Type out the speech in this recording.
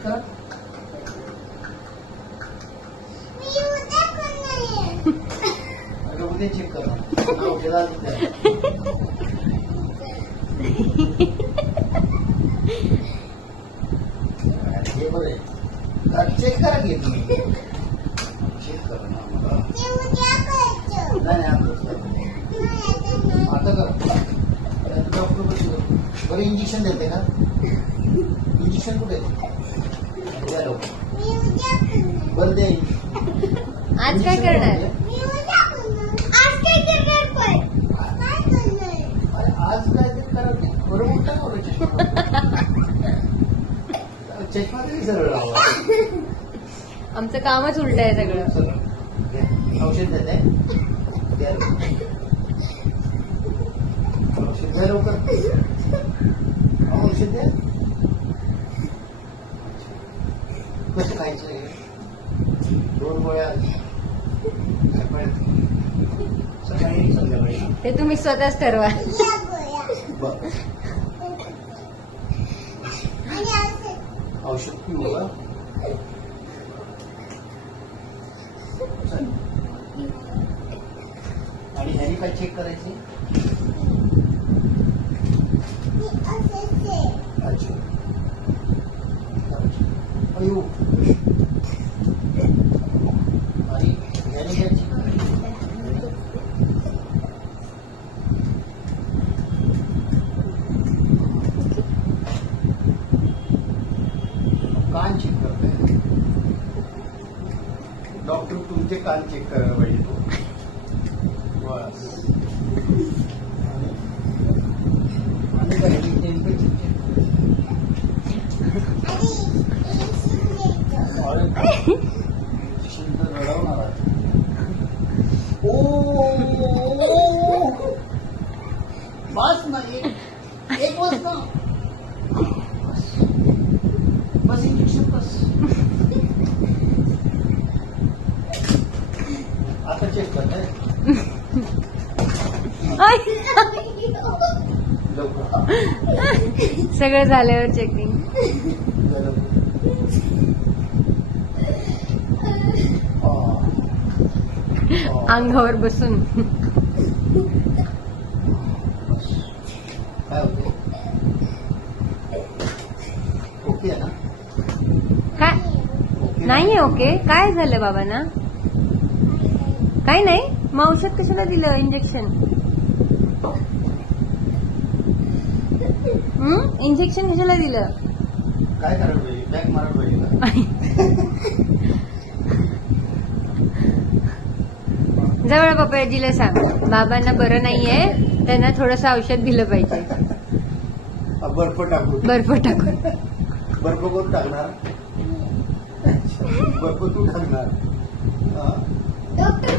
Check करा. अगं उद्या चेक करा. औषधात द्या. हे बरं आहे. चेक करा की तुम्ही. चेक करा ना मला. नाही आताच करा. आता करा. डॉक्टर बरं इंजेक्शन देते का? इंजेक्शन कुठे द्या डॉक्टर. बरं दे. आज काय करणार? आज काय ते करा. बरोबर मोठा चष्मा तरी सरळ लावा. आमचं कामच उलट आहे सगळं. औषध देते. द्या औषध द्या लवकर. औषध द्या. कसं खायचं? 2 गोळ्या सकाळी संध्याकाळी. ते तुम्ही स्वतःच ठरवा. बरं औषध पिऊ का? आणि ह्यानी काय चेक करायचे? अच्छा अयो. आणि ह्यानी काय चेक करायचे? कान चेक करताय. डॉक्टर तुमचे कान चेक करायला पाहिजे तो. बस. आणि काय नेमकं चेक शिंद रडवणार आहे. ओ बस ना. एक वाजता बस इंजेक्शन बस. आता चेक करताय लवकर. सगळं झाल्यावर चेकिंग. अंगावर बसून. काय होते? ओके ना? काय नाहीये ओके. काय झालं बाबांना? काय नाही. मग औषध कशाला दिलं? इंजेक्शन. इंजेक्शन कशाला दिलं? काय करायला पाहिजे? बॅग मारायला पाहिजे का? जवळ पप्पाजीला सांग बाबांना बरं नाहीये, त्यांना थोडंसं औषध दिलं पाहिजे. बर्फ टाकून. बर्फ टाकून. बर्फ कोण टाकणार? बर्फ तू टाकणार. डॉक्टर